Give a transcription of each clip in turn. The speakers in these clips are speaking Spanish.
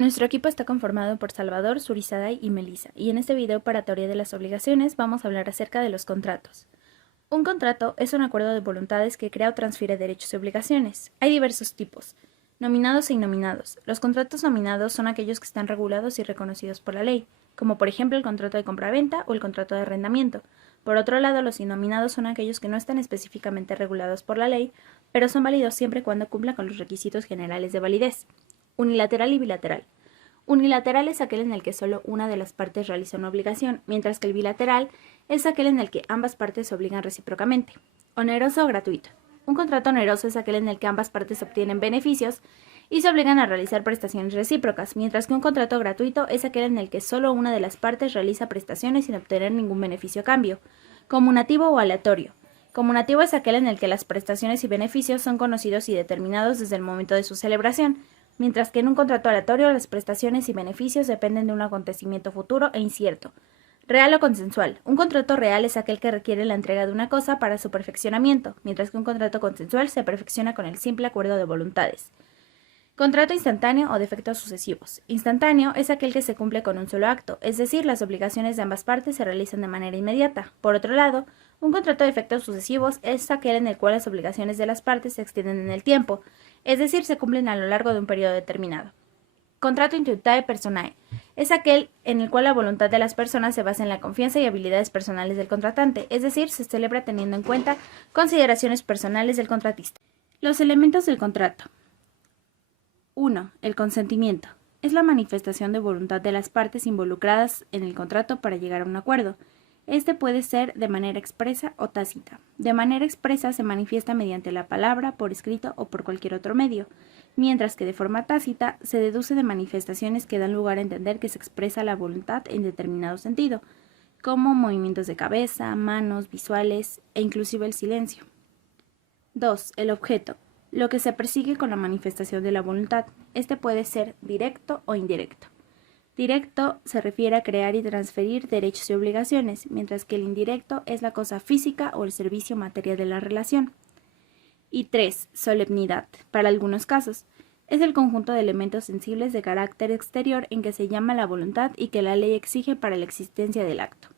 Nuestro equipo está conformado por Salvador, Surizaday y Melissa, y en este video para Teoría de las Obligaciones vamos a hablar acerca de los contratos. Un contrato es un acuerdo de voluntades que crea o transfiere derechos y obligaciones. Hay diversos tipos, nominados e innominados. Los contratos nominados son aquellos que están regulados y reconocidos por la ley, como por ejemplo el contrato de compraventa o el contrato de arrendamiento. Por otro lado, los innominados son aquellos que no están específicamente regulados por la ley, pero son válidos siempre y cuando cumplan con los requisitos generales de validez. Unilateral y bilateral. Unilateral es aquel en el que solo una de las partes realiza una obligación, mientras que el bilateral es aquel en el que ambas partes se obligan recíprocamente. Oneroso o gratuito. Un contrato oneroso es aquel en el que ambas partes obtienen beneficios y se obligan a realizar prestaciones recíprocas, mientras que un contrato gratuito es aquel en el que solo una de las partes realiza prestaciones sin obtener ningún beneficio a cambio. Comunativo o aleatorio. Comunativo es aquel en el que las prestaciones y beneficios son conocidos y determinados desde el momento de su celebración, mientras que en un contrato aleatorio las prestaciones y beneficios dependen de un acontecimiento futuro e incierto. Real o consensual. Un contrato real es aquel que requiere la entrega de una cosa para su perfeccionamiento, mientras que un contrato consensual se perfecciona con el simple acuerdo de voluntades. Contrato instantáneo o de efectos sucesivos. Instantáneo es aquel que se cumple con un solo acto, es decir, las obligaciones de ambas partes se realizan de manera inmediata. Por otro lado, un contrato de efectos sucesivos es aquel en el cual las obligaciones de las partes se extienden en el tiempo, es decir, se cumplen a lo largo de un periodo determinado. Contrato intuitae personae es aquel en el cual la voluntad de las personas se basa en la confianza y habilidades personales del contratante, es decir, se celebra teniendo en cuenta consideraciones personales del contratista. Los elementos del contrato. 1. El consentimiento. Es la manifestación de voluntad de las partes involucradas en el contrato para llegar a un acuerdo. Este puede ser de manera expresa o tácita. De manera expresa se manifiesta mediante la palabra, por escrito o por cualquier otro medio, mientras que de forma tácita se deduce de manifestaciones que dan lugar a entender que se expresa la voluntad en determinado sentido, como movimientos de cabeza, manos, visuales e inclusive el silencio. 2. El objeto. Lo que se persigue con la manifestación de la voluntad. Este puede ser directo o indirecto. Directo se refiere a crear y transferir derechos y obligaciones, mientras que el indirecto es la cosa física o el servicio material de la relación. Y 3. Solemnidad. Para algunos casos, es el conjunto de elementos sensibles de carácter exterior en que se llama la voluntad y que la ley exige para la existencia del acto.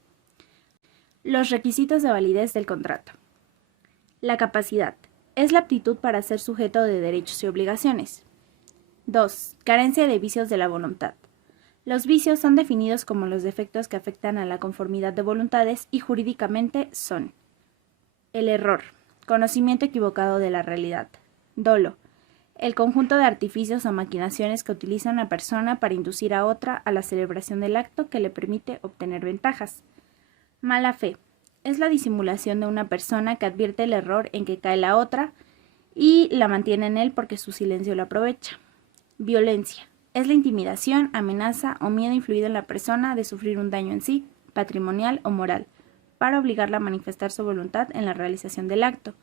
Los requisitos de validez del contrato. La capacidad. Es la aptitud para ser sujeto de derechos y obligaciones. 2. Carencia de vicios de la voluntad. Los vicios son definidos como los defectos que afectan a la conformidad de voluntades y jurídicamente son: el error, conocimiento equivocado de la realidad; dolo, el conjunto de artificios o maquinaciones que utiliza una persona para inducir a otra a la celebración del acto que le permite obtener ventajas; mala fe, es la disimulación de una persona que advierte el error en que cae la otra y la mantiene en él porque su silencio lo aprovecha; violencia, es la intimidación, amenaza o miedo influido en la persona de sufrir un daño en sí, patrimonial o moral, para obligarla a manifestar su voluntad en la realización del acto.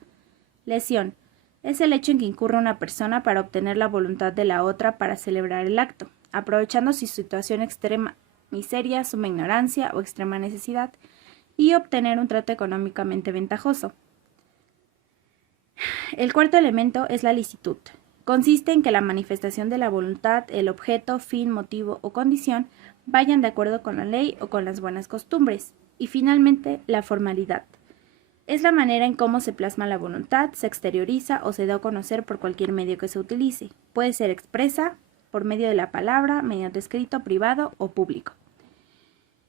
Lesión, es el hecho en que incurre una persona para obtener la voluntad de la otra para celebrar el acto, aprovechando su situación extrema, miseria, suma ignorancia o extrema necesidad, y obtener un trato económicamente ventajoso. El cuarto elemento es la licitud. Consiste en que la manifestación de la voluntad, el objeto, fin, motivo o condición vayan de acuerdo con la ley o con las buenas costumbres. Y finalmente, la formalidad. Es la manera en cómo se plasma la voluntad, se exterioriza o se da a conocer por cualquier medio que se utilice. Puede ser expresa, por medio de la palabra, mediante escrito, privado o público.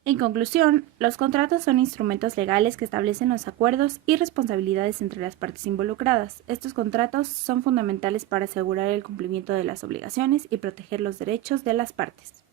En conclusión, los contratos son instrumentos legales que establecen los acuerdos y responsabilidades entre las partes involucradas. Estos contratos son fundamentales para asegurar el cumplimiento de las obligaciones y proteger los derechos de las partes.